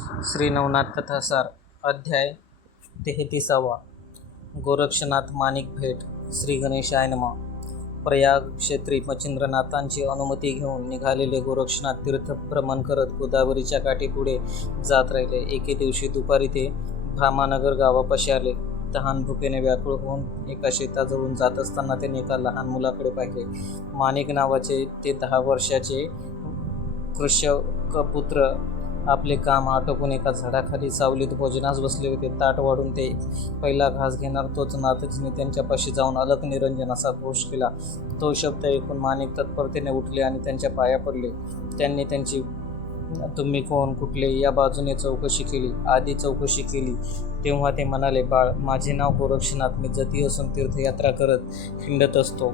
श्री नवनाथ कथासार अध्याय तेहतीसावा. गोरक्षनाथ माणिक भेट श्री गणेशाय नमः. प्रयाग क्षेत्री मच्छिंद्रनाथांची अनुमती घेऊन निघालेले गोरक्षनाथ तीर्थ भ्रमण करत गोदावरीच्या काठी पुढे जात राहिले. एके दिवशी दुपारी ते भामानगर गावापाशी आले. तहान भुकेने व्याकुळ होऊन एका शेताजवळून जात असताना त्यांनी एका लहान मुलाकडे पाहिले. माणिक नावाचे ते दहा वर्षाचे कृषकपुत्र आपले काम आटोपून एका झाडाखाली सावलीत भोजनास बसले होते. ताट वाढून ते पहिला घास घेणार तोच नाथजीने त्यांच्यापाशी जाऊन अलग निरंजन असा घोष केला. तो शब्द ऐकून माणिक तत्परतेने उठले आणि त्यांच्या पाया पडले. त्यांनी त्यांची तुम्ही कोण? कुठले? या बाजूने चौकशी केली. आधी चौकशी केली. तेव्हा ते म्हणाले बाळ माझे नाव गोरक्षनाथ. मी जती असून तीर्थयात्रा करत हिंडत असतो.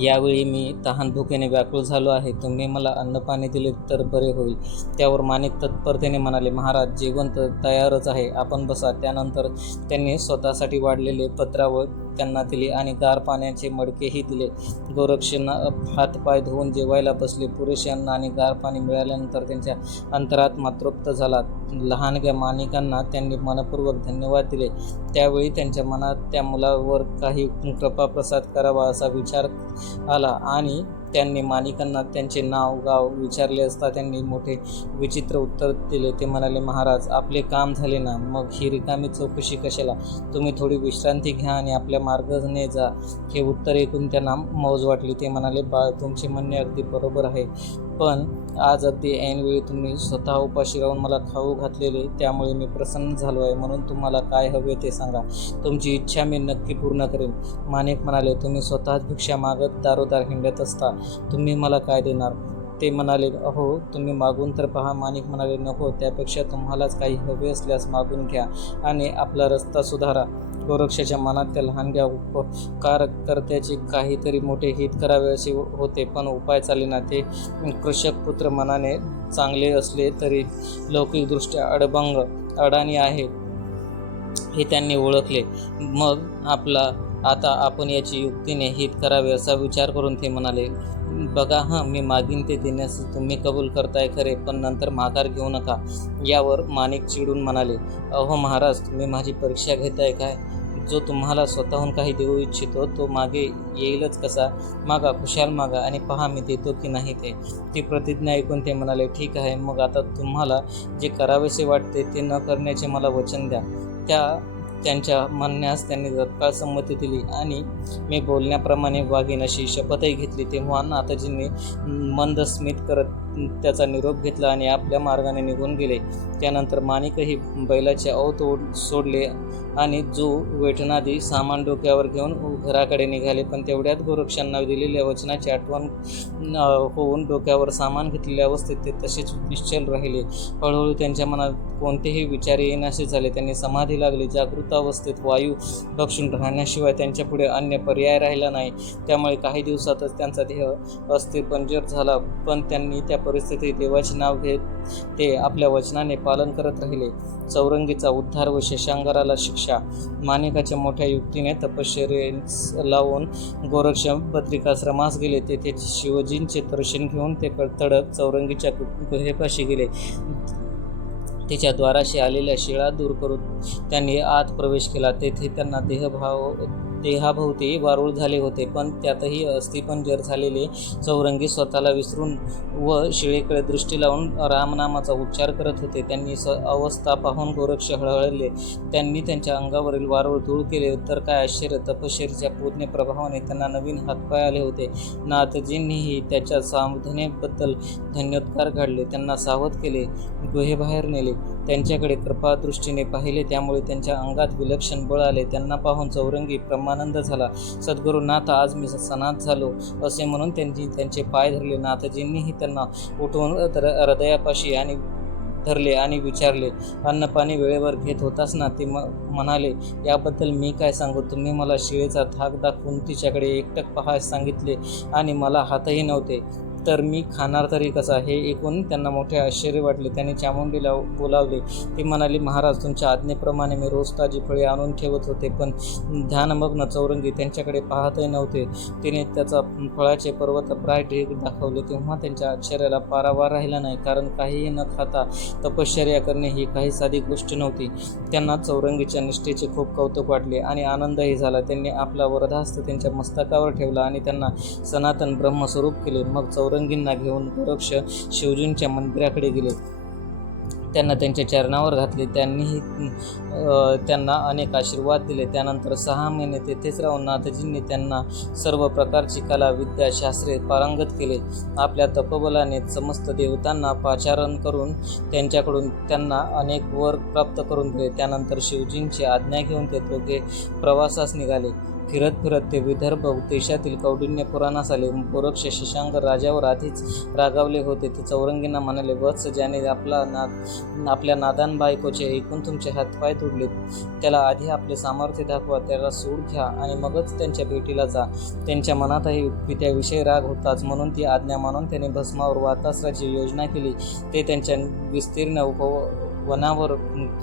यावेळी मी तहान भुकेने व्याकुळ झालो आहे. तुम्ही मला अन्नपाणी दिले तर बरे होईल. त्यावर माणिक तत्परतेने म्हणाले महाराज जेवण तर तयारच आहे. आपण बसा. त्यानंतर त्यांनी स्वतःसाठी वाढलेले पत्रावळ त्यांना दिले आणि गार पाण्याचे मडकेही दिले. गोरक्षण हातपाय धुवून जेवायला बसले. पुरेसे अन्न आणि गार पाणी मिळाल्यानंतर त्यांच्या अंतरात्मा तृप्त झाला. लहानग्या माणिकांना त्यांनी मनपूर्वक धन्यवाद दिले. त्यावेळी त्यांच्या मनात त्या मुलावर काही कृपाप्रसाद करावा असा विचार आला आणि त्यांनी मालिकांना त्यांचे नाव गाव विचारले असता त्यांनी मोठे विचित्र उत्तर दिले. ते म्हणाले महाराज आपले काम झाले ना मग ही रिकामी चौकशी कशाला? तुम्ही थोडी विश्रांती घ्या आणि आपल्या मार्गाने जा. हे उत्तर ऐकून त्यांना मौज वाटली. ते म्हणाले बाळ तुमचे म्हणणे अगदी बरोबर आहे. पण आज अगदी ऐनवेळी तुम्ही स्वतः उपाशी राहून मला खाऊ घातलेले त्यामुळे मी प्रसन्न झालो आहे. म्हणून तुम्हाला काय हवे ते सांगा. तुमची इच्छा मी नक्की पूर्ण करेन. माणिक म्हणाले तुम्ही स्वतःच भिक्षा मागत दारोदार हिंडत असता. तुम्ही मला काय देणार? ते म्हणाले अहो तुम्ही मागून तर पहा. माणिक म्हणाले नको त्यापेक्षा तुम्हालाच काही हवे असल्यास मागून घ्या आणि आपला रस्ता सुधारा. गोरक्षाच्या मनात त्या लहानग्या उपकारकर्त्याचे काहीतरी मोठे हित करावे असे होते पण उपाय चालेना ते कृषक पुत्र मनाने चांगले असले तरी लौकिकदृष्ट्या अडबंग अडाणी आहे हे त्यांनी ओळखले. मग आपला आता आपण याची युक्तीने हित करावे असा विचार करून ते म्हणाले बघा हां मी मागीन ते देण्यास तुम्ही कबूल करताय खरे पण नंतर माघार घेऊ नका. यावर माणिक चिडून म्हणाले अहो महाराज तुम्ही माझी परीक्षा घेताय काय? जो तुम्हाला स्वतःहून काही देऊ इच्छितो तो मागे येईलच कसा? मागा खुशाल मागा आणि पहा मी देतो की नाही ते. ती प्रतिज्ञा ऐकून ते म्हणाले ठीक आहे मग आता तुम्हाला जे करावेसे वाटते ते न करण्याचे मला वचन द्या. त्या त्यांच्या म्हणण्यास त्यांनी तत्काळ संमती दिली आणि मी बोलण्याप्रमाणे वागेन अशी शपथही घेतली. तेव्हा नाथजींनी मंद स्मित करत त्याचा निरोप घेतला आणि आपल्या मार्गाने निघून गेले. त्यानंतर माणिकही बैलाचे अवतोड सोडले आणि जो वेठनादी सामान डोक्यावर घेऊन घराकडे निघाले पण तेवढ्यात गोरक्षांना दिलेल्या वचनाची आठवण होऊन डोक्यावर सामान घेतलेल्या अवस्थेत ते तसेच निश्चल राहिले. हळूहळू त्यांच्या मनात कोणतेही विचार येण्यासे झाले. त्यांनी समाधी लागली. जागृत अवस्थेत वायू भक्षून राहण्याशिवाय त्यांच्यापुढे अन्य पर्याय राहिला नाही. त्यामुळे काही दिवसातच त्यांचा देह अस्थिर पंजर झाला. पण त्यांनी त्या परिस्थितीत देवाचे नाव घेत ते आपल्या वचनाने पालन करत राहिले. चौरंगीचा उद्धार व शशांगराला शिक्षा. माणिकाच्या मोठ्या युक्तीने तपश्चर्य लावून गोरक्ष बद्रिकाश्रमास गेले. तेथे शिवजींचे दर्शन घेऊन ते तडक चौरंगीच्या गुहेपाशी गेले. तिच्या द्वाराशी आलेल्या शिळा दूर करून त्यांनी आत प्रवेश केला. तेथे त्यांना देहभाव देहाभोवती वारूळ झाले होते पण त्यातही अस्थिपंजर झालेले चौरंगी स्वतःला विसरून व शिळेकडे दृष्टी लावून रामनामाचा उच्चार करत होते. त्यांनी स अवस्था पाहून गोरक्ष हळहळले. त्यांनी त्यांच्या अंगावरील वारूळ धूळ केले. तर काय आश्चर्य तपश्चरीच्या पूर्ण प्रभावाने त्यांना नवीन हातपाय आले होते. नाथजींनीही त्याच्या सावधानेबद्दल धन्योद्गार काढले त्यांना सावध केले गुहेबाहेर नेले. त्यांच्याकडे कृपादृष्टीने पाहिले त्यामुळे त्यांच्या अंगात विलक्षण बळ आले. त्यांना पाहून चौरंगी परमानंद झाला. सद्गुरू नाथ आज मी सनात झालो असे म्हणून त्यांनी त्यांचे पाय धरले. नाथजींनीही त्यांना उठवून हृदयापाशी आणि धरले आणि विचारले अन्नपाणी वेळेवर घेत होतास ना? ते म्हणाले याबद्दल मी काय सांगू? तुम्ही मला शिळेचा धाक दाखवून तिच्याकडे एकटक पाहायला सांगितले आणि मला हातही नव्हते. तर मी खाणार तरी कसा हे ऐकून त्यांना मोठे आश्चर्य वाटले. त्यांनी चामुंडीला बोलावले. ती म्हणाली महाराज तुमच्या आज्ञेप्रमाणे मी रोज ताजी फळे आणून ठेवत होते पण ध्यानमग्न चौरंगी त्यांच्याकडे पाहतही नव्हते. तिने त्याचा फळाचे पर्वत प्राय ढीग दाखवले. तेव्हा त्यांच्या आश्चर्याला पारावार राहिला नाही कारण काहीही न खाता तपश्चर्या करणे ही काही साधी गोष्ट नव्हती. त्यांना चौरंगीच्या निष्ठेचे खूप कौतुक वाटले आणि आनंदही झाला. त्यांनी आपला वरदास्त त्यांच्या मस्तकावर ठेवला आणि त्यांना सनातन ब्रह्मस्वरूप केले. मग चौ चौरंगींना घेऊन गोरक्ष शिवजींच्या मंदिराकडे गेले. त्यांना त्यांच्या चरणावर घातले. त्यांनीही त्यांना अनेक आशीर्वाद दिले. त्यानंतर सहा महिने तेथेच राहून नाथजींनी त्यांना सर्व प्रकारची कला विद्या शास्त्रे पारंगत केले. आपल्या तपबलाने समस्त देवतांना पाचारण करून त्यांच्याकडून त्यांना अनेक वर प्राप्त करून दिले. त्यानंतर शिवजींची आज्ञा घेऊन ते दोघे प्रवासास निघाले. फिरत फिरत ते विदर्भ देशातील कौडिण्य पुराणास आले पुरक्ष शशांक राजावर आधीच रागावले होते. ते चौरंगींना म्हणाले वत्स ज्याने आपला नाद आपल्या नादान बायकोचे ऐकून तुमचे हातपाय तुडले. त्याला आधी आपले सामर्थ्य दाखवा त्याला सूड घ्या आणि मगच त्यांच्या भेटीला जा. त्यांच्या मनातही त्याविषयी राग होताच. म्हणून ती आज्ञा मानून त्याने भस्मावर वातास्त्राची योजना केली. ते त्यांच्या विस्तीर्ण उप वनावर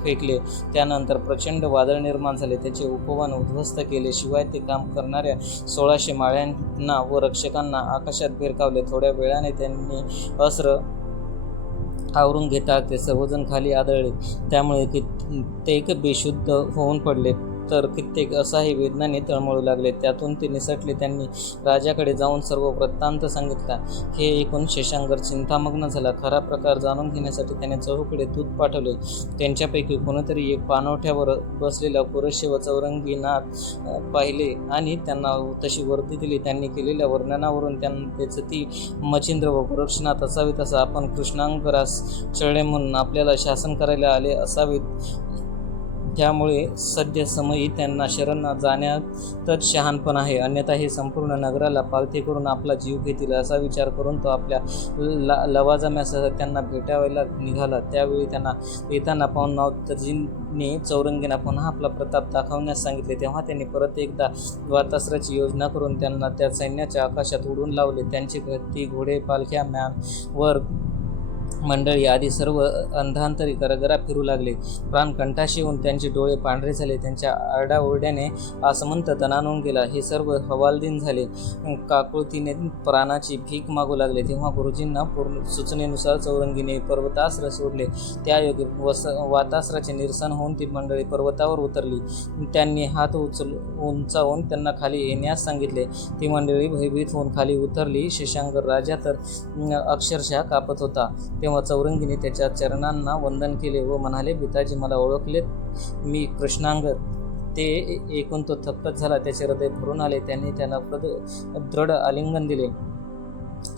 फेकले. त्यानंतर प्रचंड वादळ निर्माण झाले. त्याचे उपवन उद्ध्वस्त केले. शिवाय ते काम करणाऱ्या सोळाशे माळ्यांना व रक्षकांना आकाशात भिरकावले. थोड्या वेळाने त्यांनी अस्त्र आवरून घेता ते सर्वजण खाली आदळले. त्यामुळे कित्येक बेशुद्ध होऊन पडले. तर कित्येक असाही वेदनाने तळमळू लागले. त्यातून ते निसटले. त्यांनी राजाकडे जाऊन सर्व वृत्तांत सांगितला. हे ऐकून शशांकर चिंतामग्न झाला. खरा प्रकार जाणून घेण्यासाठी त्याने चहूकडे दूध पाठवले. त्यांच्यापैकी कोणीतरी एक पानवठ्यावर बसलेला पुरुषे व चौरंगीनाथ पाहिले आणि त्यांना तशी वर्दी दिली. त्यांनी केलेल्या वर्णनावरून त्यांना त्याचं ती मचिंद्र व गोरक्षनाथ असावीत तसा आपण कृष्णांकरास चळले म्हणून आपल्याला शासन करायला आले असावेत. त्यामुळे सध्या समयी त्यांना शरण जाण्यातच शहाणपण आहे. अन्यथा हे संपूर्ण नगराला पालथी करून आपला जीव घेतील असा विचार करून तो आपल्या ला लवाजम्यासह त्यांना भेटावायला निघाला. त्यावेळी त्यांना येताना पाहून नावतजींनी चौरंगीना पुन्हा आपला प्रताप दाखवण्यास सांगितले. तेव्हा त्यांनी परत एकदा वातास्त्राची योजना करून त्यांना त्या सैन्याच्या आकाशात उडून लावले. त्यांची गती घोडे पालख्या मॅन वर मंडळी आदी सर्व अंधांतरी गरगरा फिरू लागले. प्राण कंठाशी येऊन त्यांचे डोळे पांढरे झाले. त्यांच्या आरडाओरड्याने आसमंत तणानून गेला. हे सर्व हवालदिन झाले. काकुळतीने प्राणाची भीक मागू लागले. तेव्हा गुरुजींना पूर्ण सूचनेनुसार चौरंगीने पर्वतास्र सोडले. त्यायोगे वस वातास्राचे निरसन होऊन ती मंडळी पर्वतावर उतरली. त्यांनी हात उचल उंचावून त्यांना खाली येण्यास सांगितले. ती मंडळी भयभीत होऊन खाली उतरली. शशांकर राजा तर अक्षरशः कापत होता. तेव्हा चौरंगीने त्याच्या चरणांना वंदन केले व म्हणाले पिताजी मला ओळखले मी कृष्णांग ते ऐकून तो थक्कच झाला. त्याचे हृदय भरून आले. त्यांनी त्यांना प्रद दृढ आलिंगन दिले.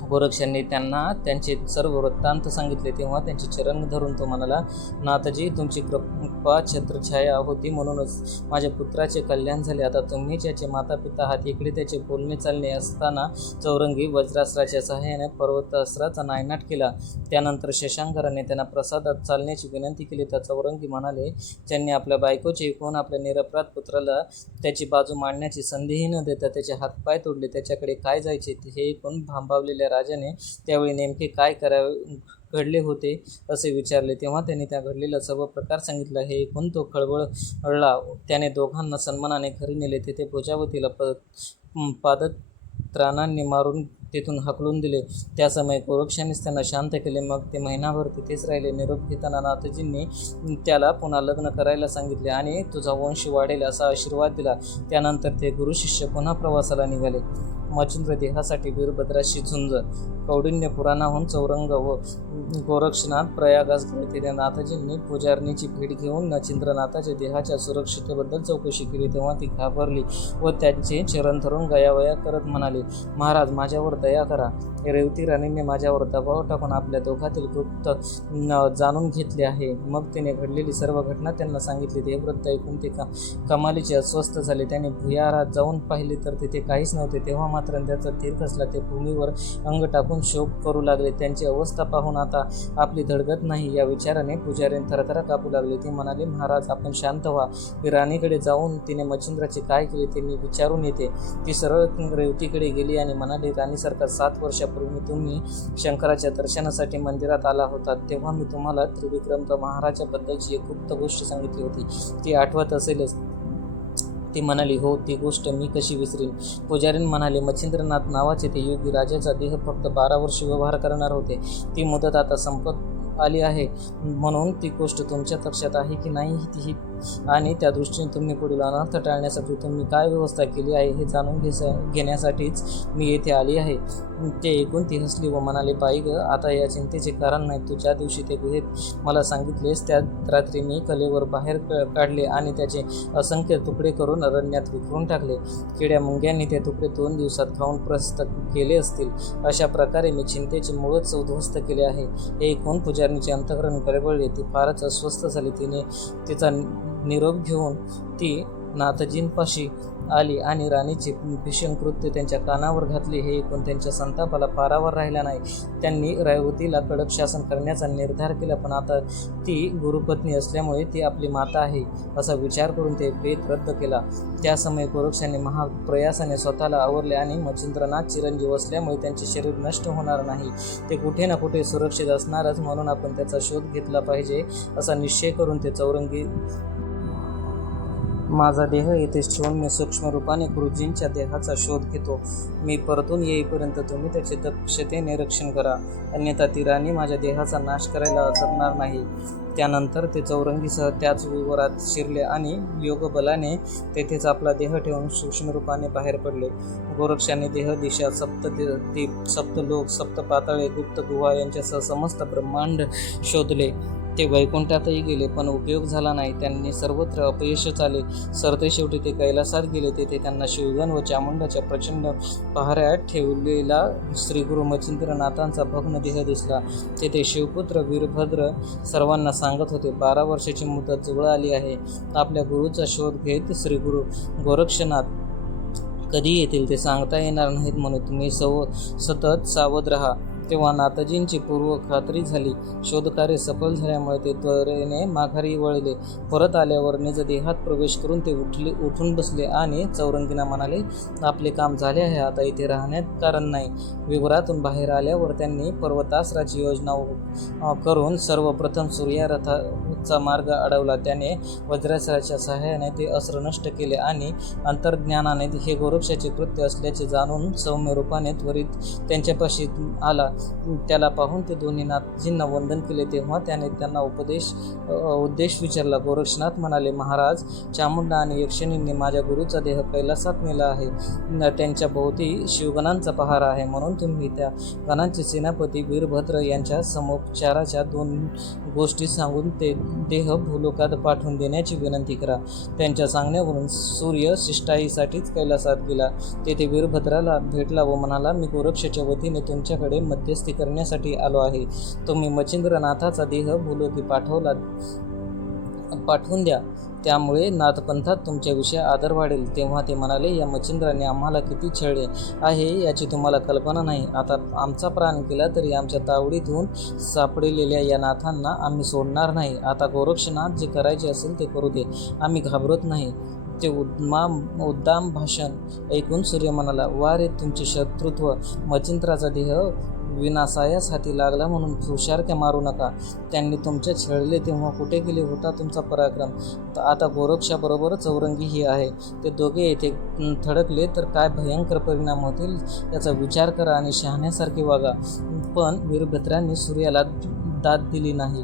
गोरक्षांनी त्यांना त्यांचे सर्व वृत्तांत सांगितले तेव्हा त्यांचे चरण धरून तो म्हणाला नाथजी तुमची कृपा छत्रछाया होती म्हणूनच माझ्या पुत्राचे कल्याण झाले. आता तुम्ही ज्याचे माता पिता आहात इकडे त्याचे बोलणे चालणे असताना चौरंगी वज्रास्त्राच्या सहाय्याने पर्वतास्त्राचा नायनाट केला. त्यानंतर शशांकराने त्यांना प्रसादात चालण्याची विनंती केली. तर चौरंगी म्हणाले ज्यांनी आपल्या बायकोचे ऐकून आपल्या निरपराध पुत्राला त्याची बाजू मांडण्याची संधीही न देता त्याचे हातपाय तोडले त्याच्याकडे काय जायचे? हे ऐकून भांबावलेल्या राजाने त्यावेळी नेमके काय करावे घडले होते असे विचारले. तेव्हा त्यांनी त्या घडलेला सर्व प्रकार सांगितला. हे ऐकून तो खळबळला त्याने दोघांना सन्मानाने घरी नेले. तेथे भुजावतीला प पादत्राणांनी मारून तेथून हकलून दिले. त्या समय गोरक्षानेच त्यांना शांत केले. मग ते महिनाभर तिथेच राहिले. निरोप घेताना नाथजींनी त्याला पुन्हा लग्न करायला सांगितले आणि तुझा वंश वाढेल असा आशीर्वाद दिला. त्यानंतर ते गुरु शिष्य पुन्हा प्रवासाला निघाले. मच्छिंद्र देहासाठी वीरभद्राशी झुंज कौडिन्य पुराणाहून चौरंग व गोरक्षनाथ प्रयागास गेले नाथाजींनी नाथजींनी पुजारणीची भेट घेऊन नचिंद्रनाथाच्या देहाच्या सुरक्षितेबद्दल चौकशी केली. तेव्हा ती घाबरली व त्यांचे चरण धरून गयावया करत म्हणाली महाराज माझ्यावर दया करा. रेवती राणीने माझ्यावर दबाव टाकून आपल्या दोघातील गुप्त जाणून घेतले आहे. मग तिने घडलेली सर्व घटना त्यांना सांगितली. ते वृत्त ऐकून ते का कमालीचे अस्वस्थ झाले. त्याने भुयारात जाऊन पाहिले तर तिथे काहीच नव्हते. तेव्हा मात्र त्याचा तीर खचला. ते भूमीवर अंग टाकून शोक करू लागले. त्यांची अवस्था पाहून आता आपली धडगत नाही. या विचाराने पुजारी थरथर कापू लागले. ती म्हणाले महाराज आपण शांत व्हा. मी राणीकडे जाऊन तिने मच्छिंद्राचे काय केले ते मी विचारून येते. ती सरळ रेवतीकडे गेली आणि म्हणाली राणीसारखा सात वर्षापूर्वी तुम्ही शंकराच्या दर्शनासाठी मंदिरात आला होता. तेव्हा मी तुम्हाला त्रिविक्रम महाराजाबद्दलची एक गुप्त गोष्ट सांगितली होती. ती आठवत असेलच. ती म्हणाली हो ती गोष्ट मी कशी विसरीन? पुजारीन म्हणाले मच्छिंद्रनाथ नावाचे ते योगी राजाचा देह फक्त बारा वर्ष व्यवहार करणार होते. ती मुदत आता संपत आली आहे. म्हणून ती गोष्ट तुमच्या लक्षात आहे की नाही ही आणि त्या दृष्टीने तुम्ही पुढील अनर्थ टाळण्यासाठी तुम्ही काय व्यवस्था केली आहे हे जाणून घेसा घेण्यासाठीच मी येथे आली आहे. ते ऐकून ती हसली व म्हणाले बाई ग आता या चिंतेचे कारण नाही. तू ज्या दिवशी ते गुहेत मला सांगितलेस त्या रात्री मी कलेवर बाहेर क- काढले आणि त्याचे असंख्य तुकडे करून अरण्यात विखरून टाकले. किड्या मुंग्यांनी ते तुकडे दोन दिवसात खाऊन प्रस्त केले असतील. अशा प्रकारे मी चिंतेचे मूळच उद्ध्वस्त केले आहे. हे ऐकून पुजारणीचे अंतकरण गडबडले. ती फारच अस्वस्थ झाली. तिने तिचा निरोप घेऊन ती नाथजींपाशी आली आणि राणीचे भीषण कृत्य त्यांच्या कानावर घातले. हे ऐकून त्यांच्या संतापाला पारावर राहिला नाही. त्यांनी रायवतीला कडक शासन करण्याचा निर्धार केला पण आता ती गुरुपत्नी असल्यामुळे ती आपली माता आहे असा विचार करून ते भेद रद्द केला. त्या समय गोरक्षाने महाप्रयासाने स्वतःला आवरले आणि मच्छिंद्रनाथ चिरंजीव असल्यामुळे त्यांचे शरीर नष्ट होणार नाही. ते कुठे ना कुठे सुरक्षित असणारच म्हणून आपण त्याचा शोध घेतला पाहिजे असा निश्चय करून ते चौरंगी माझा देह येथे ठेवून मी सूक्ष्म रूपाने गुरुजींच्या देहाचा शोध घेतो. मी परतून येईपर्यंत तुम्ही त्याचे दक्षतेने रक्षण करा. अन्यथा ती राणी माझ्या देहाचा नाश करायला अचरणार नाही. त्यानंतर ते चौरंगीसह त्याच विवरात शिरले आणि योगबलाने तेथेच आपला देह ठेवून सूक्ष्म रूपाने बाहेर पडले. गोरक्षाने देह दिशा सप्त दीप सप्त लोक सप्त पाताळे गुप्त गुहा यांच्यासह समस्त ब्रह्मांड शोधले. ते वैकुंठातही गेले पण उपयोग झाला नाही. त्यांनी सर्वत्र अपयशच आले सरते शेवटी ते कैलासात गेले. तेथे त्यांना शिवगण व चामुंडाच्या प्रचंड पहाऱ्यात ठेवलेला श्रीगुरु मचिंद्रनाथांचा मच्छिंद्रनाथांचा भग्न देह दिसला. तेथे शिवपुत्र वीरभद्र सर्वांना सांगत होते बारा वर्षाची मुदत जवळ आली आहे. आपल्या गुरुचा शोध घेत श्रीगुरु गोरक्षनाथ कधी येतील ते सांगता येणार नाहीत म्हणून तुम्ही सव सतत सावध राहा. तेव्हा नाताजींची पूर्व खात्री झाली. शोधकार्य सफल झाल्यामुळे ते त्वरेने माघारी वळले. परत आल्यावर निज देहात प्रवेश करून ते उठले उठून बसले आणि चौरंगीना म्हणाले आपले काम झाले आहे आता इथे राहण्यात कारण नाही. विवरातून बाहेर आल्यावर त्यांनी पर्वतासराची योजना करून सर्वप्रथम सूर्यारथाचा मार्ग अडवला. त्याने वज्रासराच्या सहाय्याने ते अस्त्र नष्ट केले आणि अंतर्ज्ञानाने हे गोरक्षाचे कृत्य असल्याचे जाणून सौम्य रूपाने त्वरित त्यांच्यापाशी आला. त्याला पाहून ते दोन्ही नाथजींना वंदन केले तेव्हा त्याने त्यांना उपदेश उद्देश विचारला. गोरक्षनाथ म्हणाले महाराज चामुंडा आणि यक्षिणींनी माझ्या गुरुचा देह कैलासात नेला आहे. त्यांच्या भोवती शिवगणांचा पहार आहे. म्हणून तुम्ही त्या गणांचे सेनापती वीरभद्र यांच्या समोपचाराच्या दोन गोष्टी सांगून ते देह भूलोकात पाठवून देण्याची विनंती करा. त्यांच्या सांगण्यावरून सूर्य शिष्टाईसाठीच कैलासात गेला. तेथे वीरभद्राला भेटला व म्हणाला मी गोरक्षाच्या वतीने तुमच्याकडे मध्यस्थी करण्यासाठी आलो आहे. तुम्ही मच्छिंद्रनाथाचा देह भूलोकी पाठवला पाठवून द्या. त्यामुळे नाथपंथात तुमच्याविषयी आदर वाढेल. तेव्हा ते म्हणाले या मच्छिंद्राने आम्हाला किती छळले आहे याची तुम्हाला कल्पना नाही. आता आमचा प्राण केला तरी आमच्या तावडीतून सापडलेल्या या नाथांना आम्ही सोडणार नाही. आता गोरक्षनाथ जे करायचे असेल ते करू दे. आम्ही घाबरत नाही. ते उद्माम उद्दाम भाषण ऐकून सूर्य म्हणाला वा रे तुमचे शत्रुत्व मचिंत्राचा देह विनासायास लागला म्हणून हुशारक्या मारू नका. त्यांनी तुमच्या छळले तेव्हा कुठे गेले होता तुमचा पराक्रम? तर आता गोरक्षाबरोबर चौरंगी ही आहे. ते दोघे येथे थडकले तर काय भयंकर परिणाम होतील याचा विचार करा आणि शहाण्यासारखे वागा. पण वीरभद्रांनी सूर्याला दाद दिली नाही.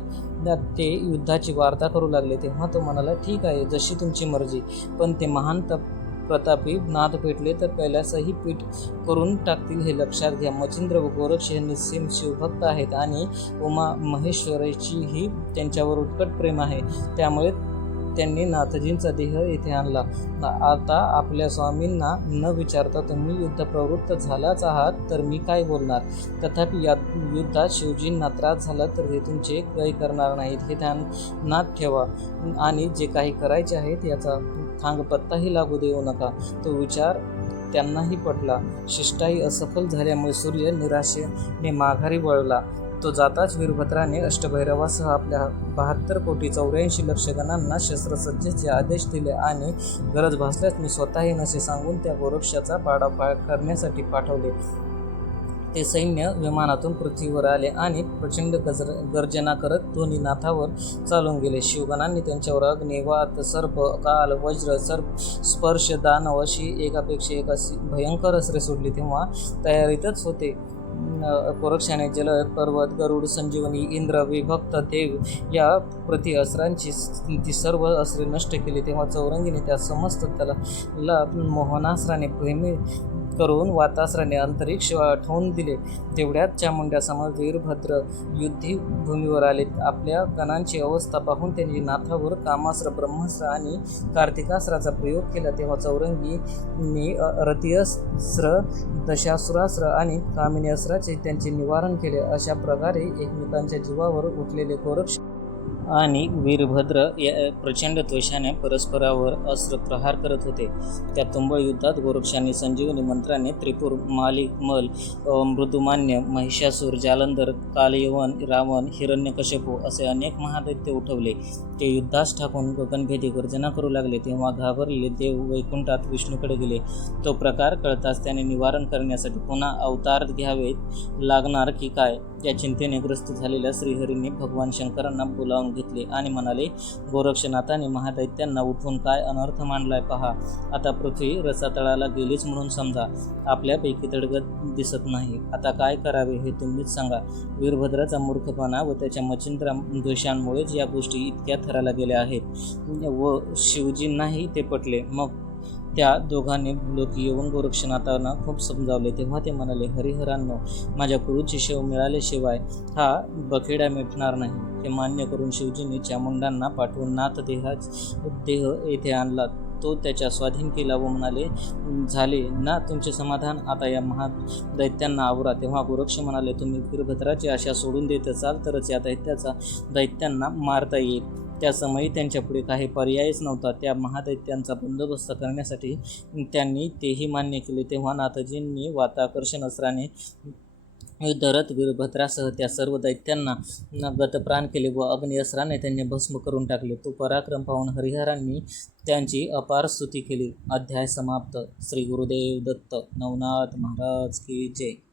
ते युद्धाची वार्ता करू लागले तेव्हा तो म्हणाला ठीक आहे जशी तुमची मर्जी. पण ते महान तप प्रतापी नाद पेटले तर कैलासही पीठ करून टाकतील हे लक्षात घ्या. मचिंद्र व गोरक्ष हे निस्सीम शिवभक्त आहेत आणि उमा महेश्वरीचीही त्यांच्यावर उत्कट प्रेम आहे. त्यामुळे त्यांनी नाथजींचा देह येथे आणला. आता आपल्या स्वामींना न विचारता तुम्ही युद्ध प्रवृत्त झालाच आहात तर मी काय बोलणार? तथापि या युद्धात शिवजींना त्रास झाला तर ते तुमचे काही करणार नाहीत. हे ध्यानात ठेवा आणि जे काही करायचे आहे याचा थांगपत्ताही लागू देऊ नका. तो विचार त्यांनाही पटला. शिष्टाई असफल झाल्यामुळे सूर्य निराशेने माघारी वळला. तो जाताच वीरभद्राने अष्टभैरवासह आपल्या बहात्तर कोटी चौऱ्याऐंशी लक्ष गणांना शस्त्रसज्जेचे आदेश दिले आणि गरज भासल्यास मी स्वतः नसे सांगून त्या गोरक्षाचा पाडापाड करण्यासाठी पाठवले. ते सैन्य विमानातून पृथ्वीवर आले आणि प्रचंड गजर गर्जना करत दोन्ही नाथावर चालून गेले. शिवगणांनी त्यांच्यावर अग्निवात सर्प काल वज्र सर्प स्पर्श दानव अशी एकापेक्षा एक अशी भयंकर असरे सोडली तेव्हा तयारीतच होते. पुरक्षाने जल जलद पर्वत गरुड संजीवनी इंद्र विभक्त देव या प्रति अस्त्रांची ती सर्व अस्त्रे नष्ट केली तेव्हा चौरंगीने त्या समस्त त्याला मोहनासराने मोहनास्त्राने प्रेमी करून वातासराने अंतरिक्ष ठेवून दिले. तेवढ्यात चामुंड्यासमोर वीरभद्र युद्धी भूमीवर आले. आपल्या गणांची अवस्था पाहून त्यांनी नाथावर कामास्त्र ब्रह्मास्त्र आणि कार्तिकास्त्राचा प्रयोग केला. तेव्हा चौरंगीनी अ- रतिअस्त्र दशासुरास्त्र आणि कामिनीअस्त्राचे त्यांचे निवारण केले. अशा प्रकारे एकमेकांच्या जीवावर उठलेले गोरक्ष आणि वीरभद्र या प्रचंड त्वेषाने परस्परावर अस्त्र प्रहार करत होते. त्या तुंबळ युद्धात गोरक्षांनी संजीवनी मंत्राने त्रिपुर मालिक मल मृदुमान्य महिषासूर जालंधर कालयवन रावण हिरण्यकश्यपू असे अनेक महादैत्य उठवले. ते युद्धास ठाकून गगनभेदी गर्जना करू लागले. तेव्हा घाबरलेले देव वैकुंठात विष्णूकडे गेले. तो प्रकार कळताच त्याने निवारण करण्यासाठी पुन्हा अवतार घ्यावे लागणार की काय? या चिंतेने ग्रस्त झालेल्या श्रीहरीने भगवान शंकरांना बोलावून घेतले आणि म्हणाले गोरक्षनाथाने महादैत्यांना उठून काय अनर्थ मांडलाय पहा. आता पृथ्वी रसातळाला गेलीच म्हणून समजा. आपल्यापैकी तडगत दिसत नाही. आता काय करावे हे तुम्हीच सांगा. वीरभद्राचा मूर्खपणा व त्याच्या मचिंद्रा द्वेषांमुळेच या गोष्टी इतक्या थराला गेल्या आहेत. व शिवजींनाही ते पटले. मग त्या दोघांनी लोक येऊन गोरक्षनाथांना खूप समजावले. तेव्हा ते म्हणाले हरिहरांनो माझ्या गुरुची शेव मिळाल्याशिवाय हा बखेडा मिटणार नाही हे मान्य करून शिवजींनी चामुंडांना पाठवून नाथ देहाच देह येथे आणला. तो त्याच्या स्वाधीन केला व म्हणाले झाले. ना तुमचे समाधान. आता या महा दैत्यांना आवरा तेव्हा गोरक्ष म्हणाले तुम्ही वीरभद्राची आशा सोडून देत असाल तरच या दैत्याचा दैत्यांना मारता येईल. त्या समयी त्यांच्यापुढे काही पर्यायच नव्हता. त्या महादैत्यांचा बंदोबस्त करण्यासाठी त्यांनी तेही मान्य केले. तेव्हा नाथजींनी वाताकर्षण असराने युद्धरथ वीरभद्रासह त्या सर्व दैत्यांना गतप्राण केले व अग्निअस्त्राने त्यांनी भस्म करून टाकले. तो पराक्रम पाहून हरिहरांनी त्यांची अपार स्तुती केली. अध्याय समाप्त. श्री गुरुदेव दत्त. नवनाथ महाराज की जय.